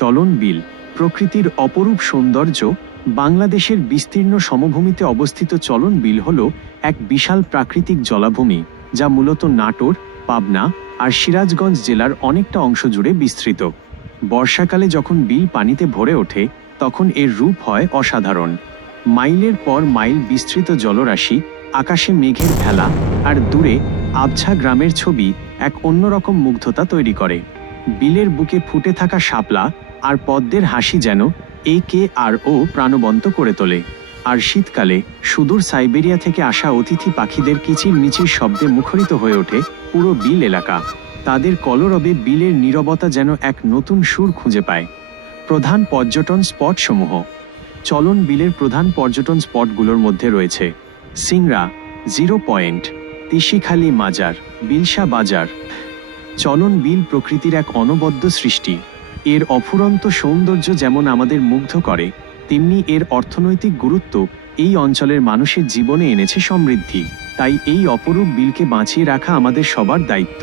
চলন বিল প্রকৃতির অপরূপ সৌন্দর্য বাংলাদেশের বিস্তীর্ণ সমভূমিতে অবস্থিত চলন বিল হল এক বিশাল প্রাকৃতিক জলাভূমি, যা মূলত নাটোর, পাবনা আর সিরাজগঞ্জ জেলার অনেকটা অংশ জুড়ে বিস্তৃত। বর্ষাকালে যখন বিল পানিতে ভরে ওঠে, তখন এর রূপ হয় অসাধারণ। মাইলের পর মাইল বিস্তৃত জলরাশি, আকাশে মেঘের খেলা আর দূরে আবছা গ্রামের ছবি এক অন্যরকম মুগ্ধতা তৈরি করে। বিলের বুকে ফুটে থাকা শাপলা আর পদ্মের হাসি যেন এ কে আর ও প্রাণবন্ত করে তোলে। আর শীতকালে সুদূর সাইবেরিয়া থেকে আসা অতিথি পাখিদের কিচির মিচির শব্দে মুখরিত হয়ে ওঠে পুরো বিল এলাকা। তাদের কলরবে বিলের নীরবতা যেন এক নতুন সুর খুঁজে পায়। প্রধান পর্যটন স্পটসমূহ। চলন বিলের প্রধান পর্যটন স্পটগুলোর মধ্যে রয়েছে সিংরা জিরো পয়েন্ট তিসিখালি মাজার বিলসা বাজার। চলন বিল প্রকৃতির এক অনবদ্য সৃষ্টি। এর অফুরন্ত সৌন্দর্য যেমন আমাদের মুগ্ধ করে, তেমনি এর অর্থনৈতিক গুরুত্ব এই অঞ্চলের মানুষের জীবনে এনেছে সমৃদ্ধি। তাই এই অপরূপ বিলকে বাঁচিয়ে রাখা আমাদের সবার দায়িত্ব।